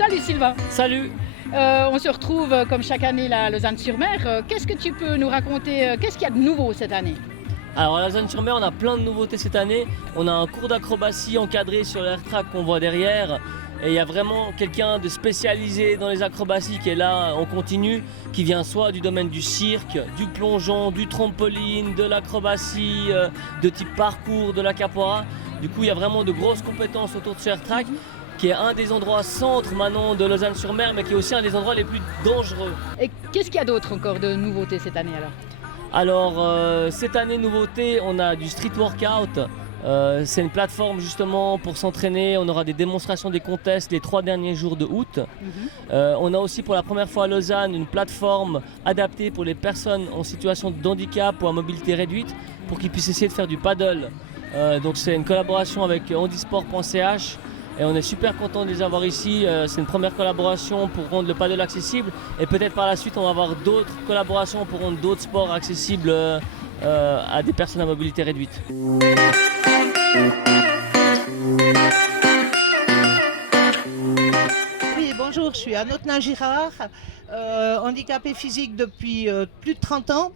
Salut Sylvain. Salut. On se retrouve comme chaque année là, à Lausanne-sur-Mer. Qu'est-ce que tu peux nous raconter? Qu'est-ce qu'il y a de nouveau cette année? Alors à Lausanne-sur-Mer, on a plein de nouveautés cette année. On a un cours d'acrobatie encadré sur l'air-track qu'on voit derrière. Et il y a vraiment quelqu'un de spécialisé dans les acrobaties qui est là en continu, qui vient soit du domaine du cirque, du plongeon, du trampoline, de l'acrobatie, de type parcours, de la capoeira. Du coup, il y a vraiment de grosses compétences autour de ce air-track, qui est un des endroits centres maintenant de Lausanne-sur-Mer, mais qui est aussi un des endroits les plus dangereux. Et qu'est-ce qu'il y a d'autre encore de nouveautés cette année alors? Alors, cette année, nouveauté, on a du street workout. C'est une plateforme justement pour s'entraîner. On aura des démonstrations des contests les 3 derniers jours de août. On a aussi pour la première fois à Lausanne une plateforme adaptée pour les personnes en situation de handicap ou à mobilité réduite pour qu'ils puissent essayer de faire du paddle. Donc c'est une collaboration avec handisport.ch et on est super content de les avoir ici. C'est une première collaboration pour rendre le paddle accessible et peut-être par la suite on va avoir d'autres collaborations pour rendre d'autres sports accessibles à des personnes à mobilité réduite. Oui, bonjour, je suis Anotna Girard, handicapée physique depuis plus de 30 ans.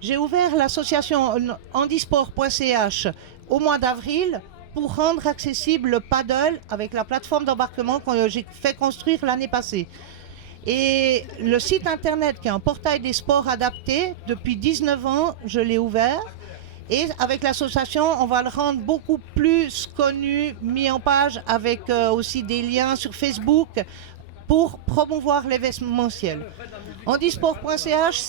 J'ai ouvert l'association handisport.ch au mois d'avril pour rendre accessible le paddle avec la plateforme d'embarquement que j'ai fait construire l'année passée. Et le site internet qui est un portail des sports adaptés, depuis 19 ans, je l'ai ouvert. Et avec l'association, on va le rendre beaucoup plus connu, mis en page avec aussi des liens sur Facebook pour promouvoir l'événementiel. Handisport.ch,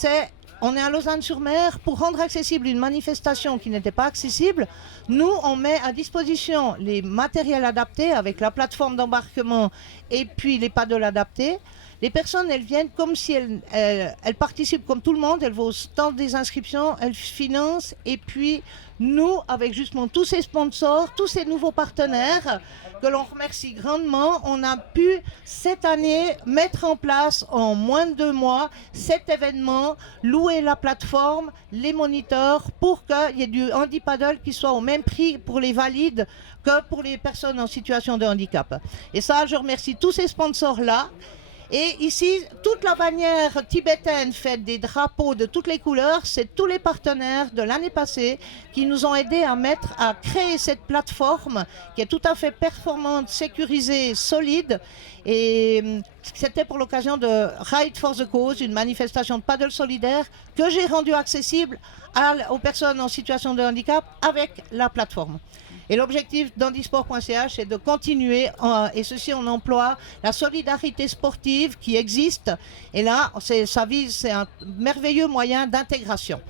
on est à Lausanne-sur-Mer pour rendre accessible une manifestation qui n'était pas accessible. Nous, on met à disposition les matériels adaptés avec la plateforme d'embarquement et puis les paddles adaptés. Les personnes, elles viennent comme si elles participent comme tout le monde, elles vont au stand des inscriptions, elles financent. Et puis, nous, avec justement tous ces sponsors, tous ces nouveaux partenaires, que l'on remercie grandement, on a pu cette année mettre en place en moins de 2 mois cet événement, louer la plateforme, les moniteurs, pour qu'il y ait du handi-paddle qui soit au même prix pour les valides que pour les personnes en situation de handicap. Et ça, je remercie tous ces sponsors-là. Et ici, toute la bannière tibétaine faite des drapeaux de toutes les couleurs, c'est tous les partenaires de l'année passée qui nous ont aidés à créer cette plateforme qui est tout à fait performante, sécurisée, solide. Et c'était pour l'occasion de Ride for the Cause, une manifestation de paddle solidaire que j'ai rendue accessible aux personnes en situation de handicap avec la plateforme. Et l'objectif d'handisport.ch est de continuer, et ceci on emploie la solidarité sportive qui existe. Et là, c'est un merveilleux moyen d'intégration.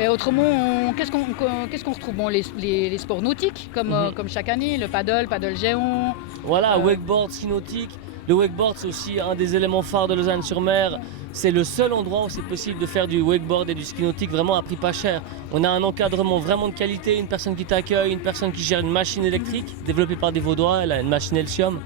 Et autrement, qu'est-ce qu'on retrouve? Bon, les sports nautiques, comme chaque année, le paddle géant. Voilà, wakeboard, ski nautique. Le wakeboard, c'est aussi un des éléments phares de Lausanne-sur-Mer. C'est le seul endroit où c'est possible de faire du wakeboard et du ski nautique vraiment à prix pas cher. On a un encadrement vraiment de qualité, une personne qui t'accueille, une personne qui gère une machine électrique développée par des Vaudois, elle a une machine Elcium.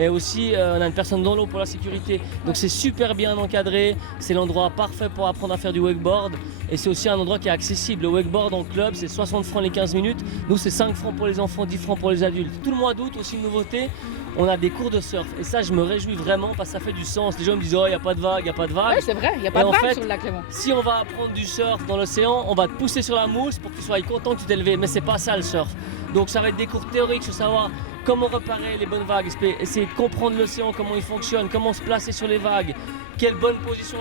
Et aussi, on a une personne dans l'eau pour la sécurité. Donc c'est super bien encadré, c'est l'endroit parfait pour apprendre à faire du wakeboard. Et c'est aussi un endroit qui est accessible. Le wakeboard en club, c'est 60 francs les 15 minutes. Nous, c'est 5 francs pour les enfants, 10 francs pour les adultes. Tout le mois d'août, aussi une nouveauté, on a des cours de surf. Et ça, je me réjouis vraiment parce que ça fait du sens. Les gens me disent, oh, il n'y a pas de vague, il n'y a pas de vague. Oui, c'est vrai, il n'y a pas de vague sur le lac Léman. Si on va apprendre du surf dans l'océan, on va te pousser sur la mousse pour que tu sois content que tu t'es levé. Mais c'est pas ça le surf. Donc ça va être des cours théoriques sur savoir comment réparer les bonnes vagues, essayer de comprendre l'océan, comment il fonctionne, comment se placer sur les vagues, quelle bonne position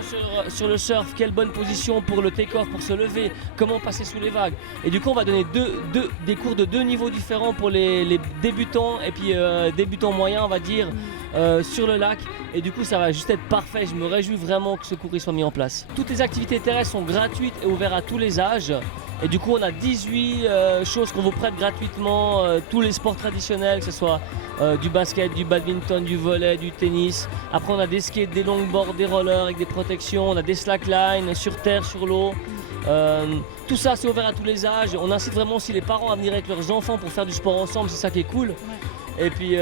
sur le surf, quelle bonne position pour le take-off, pour se lever, comment passer sous les vagues. Et du coup, on va donner des cours de 2 niveaux différents pour les débutants et puis débutants moyens, on va dire, sur le lac. Et du coup, ça va juste être parfait. Je me réjouis vraiment que ce cours soit mis en place. Toutes les activités terrestres sont gratuites et ouvertes à tous les âges. Et du coup, on a 18 choses qu'on vous prête gratuitement, tous les sports traditionnels, que ce soit du basket, du badminton, du volley, du tennis. Après, on a des skates, des longboards, des rollers avec des protections, on a des slacklines sur terre, sur l'eau. Tout ça, c'est ouvert à tous les âges. On incite vraiment aussi les parents à venir avec leurs enfants pour faire du sport ensemble, c'est ça qui est cool. Ouais. Et puis,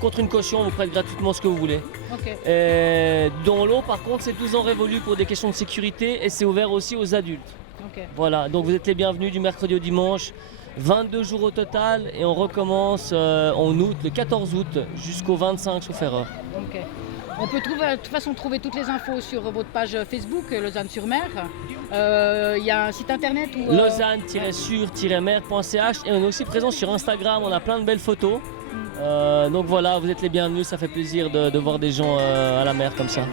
contre une caution, on vous prête gratuitement ce que vous voulez. Okay. Et dans l'eau, par contre, c'est 12 ans révolus pour des questions de sécurité et c'est ouvert aussi aux adultes. Okay. Voilà, donc vous êtes les bienvenus du mercredi au dimanche, 22 jours au total et on recommence en août, le 14 août jusqu'au 25 sauf erreur. Okay. On peut de toute façon trouver toutes les infos sur votre page Facebook Lausanne-sur-Mer. Il y a un site internet où lausanne-sur-mer.ch et on est aussi présent sur Instagram, on a plein de belles photos. Donc voilà, vous êtes les bienvenus, ça fait plaisir de voir des gens à la mer comme ça.